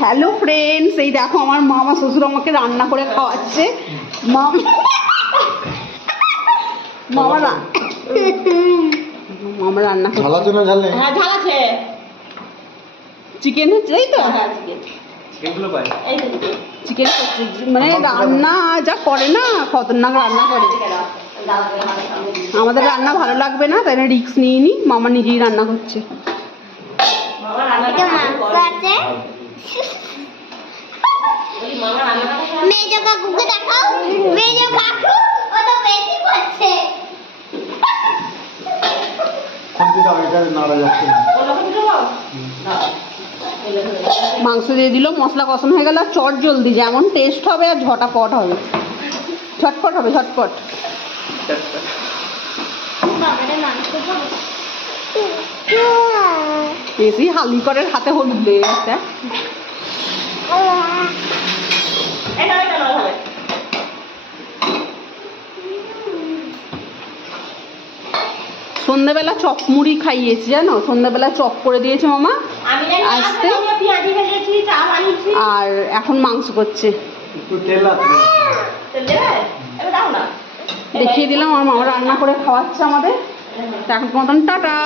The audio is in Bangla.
হ্যালো ফ্রেন্ডস, এই দেখো আমার মামা শ্বশুর আমাকে রান্না করে খাওয়াচ্ছে। মামা রান্না করছে, চিকেন হচ্ছে, এই তো চিকেন করছে। মানে রান্না যা করে না, খতরনাক রান্না করে। আমাদের রান্না ভালো লাগবে না, তাই না রিস্ক নিয়ে নি, মামা নিজেই রান্না করছে। মাংস দিয়ে দিল, মশলা কষানো হয়ে গেল। চট জলদি যেমন টেস্ট হবে আর ঝটাপট হবে, ঝটপট হবে, ঝটপট। বেশি হালি করে হাতে হলুদ লেগে গেছে। সন্ধ্যাবেলা চপ মুড়ি খাইয়েছি, জানো, সন্ধ্যাবেলা চপ করে দিয়েছে মামা আসতে, আর এখন মাংস করছে। দেখিয়ে দিলাম আমার মামা রান্না করে খাওয়াচ্ছে আমাদের। এখন মতন টাটা।